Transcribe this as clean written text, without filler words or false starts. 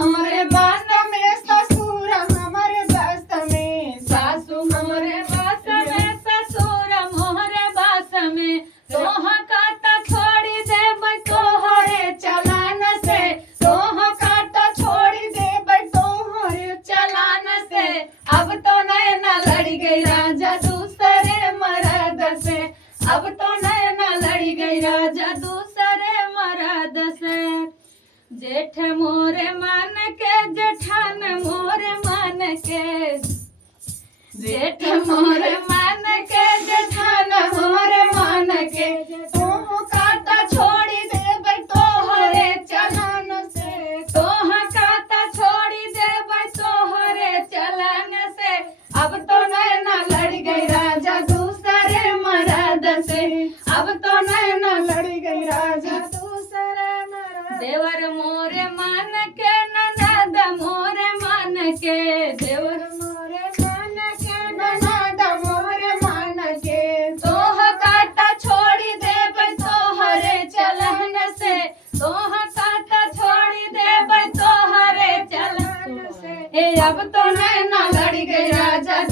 हमारे बस्त में ससुर हमारे बस्त में सासू हमारे बस्त में ससुर मोहरे बास में तोह काटा छोड़ी देब तोहरे चलान से तोह काटा छोड़ी दे तोहरे चलान से अब तो नैना लड़ी गई राजा दूसरे मर्द से अब तो नैना लड़ी गई राजा दूसरे मर्द से जेठ मोरे मान के जेठान मोरे मान के जेठ मोरे मान के जेठान मोरे मान के तोह काटा छोड़ी दे तोहरे चलान से तोह काटा छोड़ी देब तोहरे चलान से अब तो नैना लड़ी गई राजा दूसरे मर्द से अब तो नैना लड़ी गई राजा दूसरे मर्द देवर मोरे मान के ननद मोरे मान के देवर मोरे मान के ननद मोरे मान के तोह काटा छोड़ी देब तोहरे चलन से तोह काटा छोड़ी देब तोहरे चलन से अब तो नैना लड़ी गई राजा